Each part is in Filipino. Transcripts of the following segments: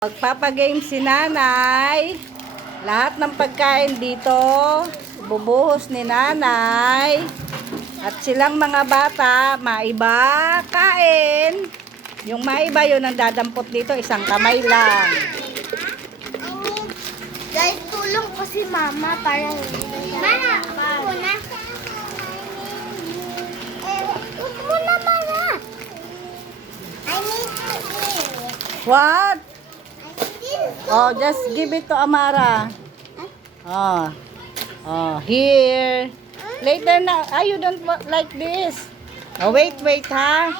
Magpapagame si nanay. Lahat ng pagkain dito, bubuhos ni nanay. At silang mga bata, maiba, kain. Yung maiba yun ang dadampot dito, isang kamay lang. Guys, tulong ko si mama para Mama, muna. Muna, mama. I need to eat. What? Oh, Oh, just give it to Amara. Oh. Oh, here. Later na. Ah, you don't like this. Oh, wait, ha.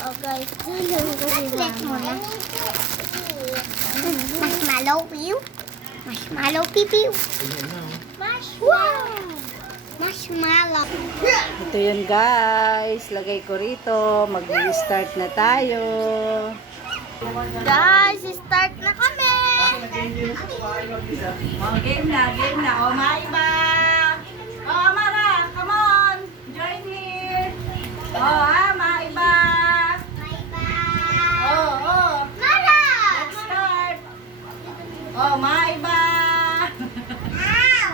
Oh, guys. Tulong ko si mama. Marshmallow pew. Marshmallow pew. Marshmallow. Marshmallow. Ito yun guys. Lagay ko rito. Mag-start na tayo. Guys, start na kami. Oh, game na. Oh, maiba. Oh, Amara, come on. Join here. Oh, maiba. Oh. Mara! Let's start. Oh, maiba. Ow!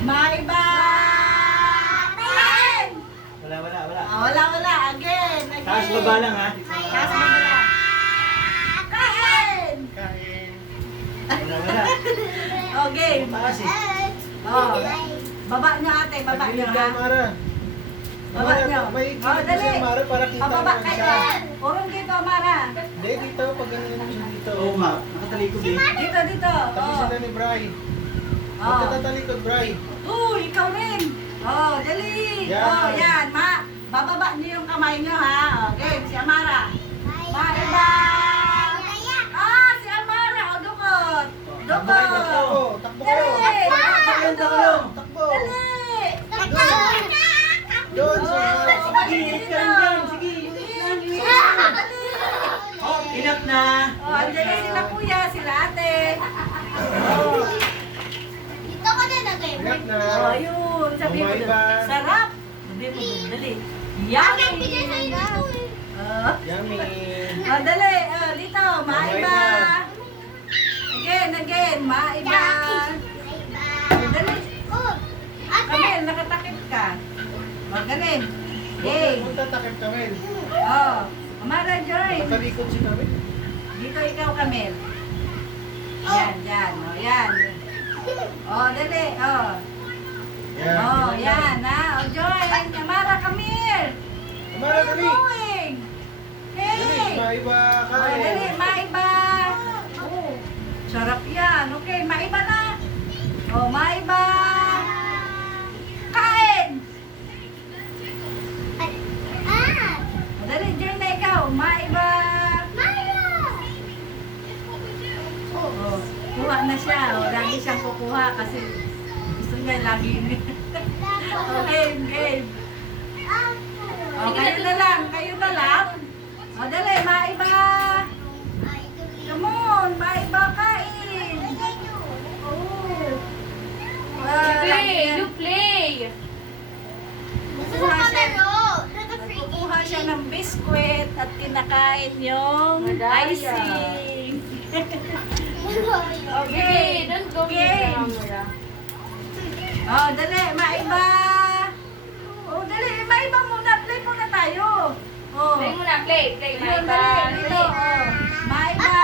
Maiba. Kain. Wala. Oh, wala. Again. Taas baba lang ha. Taas baba. Kain. Kain. Wala. Oh, game. Taas eh. Oh. Baba nyo ate, baba nyo Tagilid ha. ka, Mara. Baba nyo. May Oh, kilid dali. kasi, Mara, para kita Pababa mo kayo. siya. Urong dito, Mara. Hindi, dito. Pag ganun mo siya dito. Oo nga. Nakatalikod eh. Dito. Tabi Oh. sila ni Bri. Oh. Magkatatalikod, Bri. Ikaw rin. Oh, dali. Yan. Oh, yan. Bababa niyo yung kamay niyo ha. Oh, game, si Amara. Maiba. Si Amara. Oh, dukot. Takbo kayo. Takbo kayo. Takbo. Dali. Doon sa... Sige. Enough na. Oh, andyan sila kuya, sila ate. Dito ko na lagay. Enough na. Oh, yun. Sabi mo Bumay doon. ba? Sarap. Sabi mo doon. Dali. Ang bigay sa'yo Yummy. nito eh. Oh. Yummy. Dali. Dito. Maiba. Again. Maiba. Dali. Oh, ate. Kamel, nakatakip ka. Magaling. Hey. Punta takip kami. Oh. Amara, join. Nakalikod si kami. Dito ikaw, Kamel. Yan. Oh, yan. Oh, dali. Oh. Oh, yan. Oh, join. Amara, come here. Amara, dali. Going. Dali, Hey. maiba ka Oh, dali, maiba. Oh, sarap yan. Okay, maiba na. Oh, maiba. Kain. Ah! Oh, dali, join na ikaw. Maiba. Mara! Oh, kuha na siya. Oh, lagi siyang kukuha kasi gusto niya lagi. Oh, game. Oh, kayo na lang. Oh, dali, maiba. Come on, maiba, kain. Oh. You play. Kukuha siya ng biskwit at kinakain yung Madaya. icing. Okay, don't go Game. camera. Oh, dali, maiba. Oh, dali, maiba muna. Play muna tayo. Oh. Play muna, play. Ayun, Maiba. dali, dito. Oh. Maiba.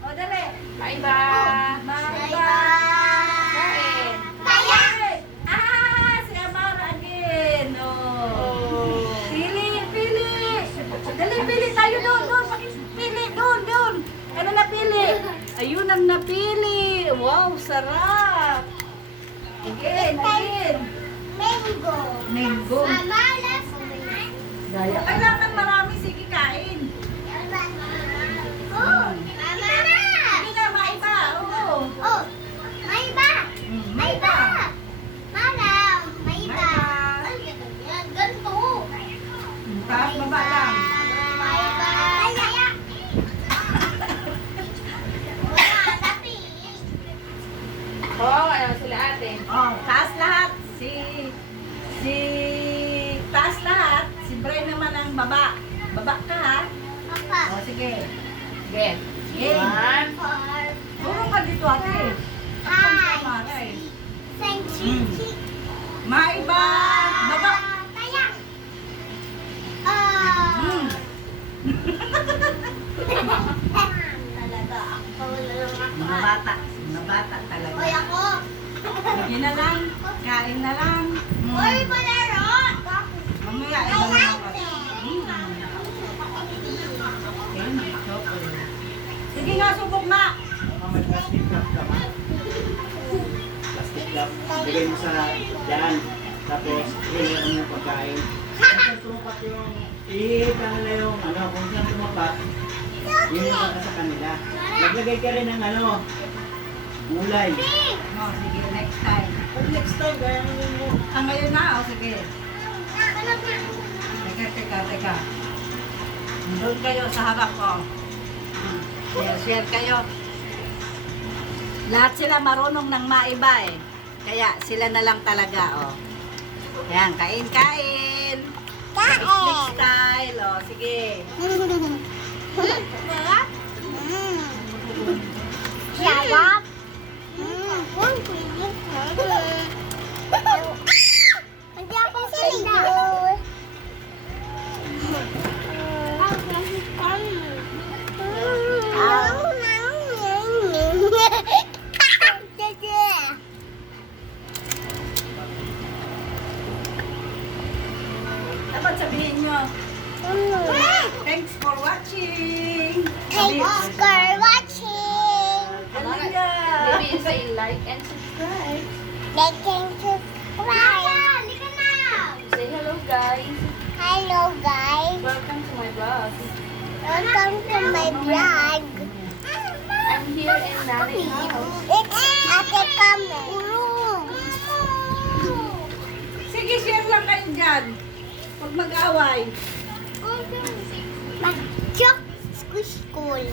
Oh, dali. Maiba. Maiba. Kain. Kaya! Si Amara again. Oh. Pili. Dali, pili tayo doon. Pili, doon. Ano napili? Ayun ang napili. Wow, sarap. Again. Mango. Mama, last Daya. Kailangan marami. Sige, kain. Oh, mama! Sige na, maiba. Oo. Oh, may iba! May iba! Mama, may iba! Ay, yan, ganito! Taas, baba lang. May iba! Kaya! Wala, tapi! Oo, ano sila ate. Oh, taas lahat. Taas lahat. Si Bray naman ang baba. Baba ka ha. Papa, O sige. Game. Game. 1, Turong ka dito ate. Hi. Maray. Century. Maiba. Baba. Tayang. Hmm. Talaga. Ako lang Mga bata talaga. Hoy, ako. Sige na lang. Kain na lang. Hoy, palaro. Mamaya, I ibang like mga it. Sige nga, subok na. May plastic cup ka ba? Plastic cup. Bigay mo sa dyan. Tapos, ilagay mo yung pagkain. Kung saan tumapat yung, ihihip ka nila yung, kung saan tumapat, yun yung kaka sa kanila. Naglagay ka rin ng gulay. Oh, sige, next time. Pag next time, kaya mo yun. Ngayon na, oh, sige. Teka. Doon kayo sa harap ko. Share kayo. Lahat sila marunong ng maiba eh. Kaya sila na lang talaga, oh. Ayan, kain. Picnic style, oh. Sige. Sarap. Hindi ako sila. Dapat sabihin nyo, thanks for watching. Thanks for watching. Hallelujah. maybe say like and subscribe. Like and subscribe. Say hello guys. Hello guys. Welcome to my vlog. Welcome to my vlog. I'm here in Nana's house. It's Ate Kamu. Sige, share lang kayo dyan. Huwag mag-away. Mag-joke school.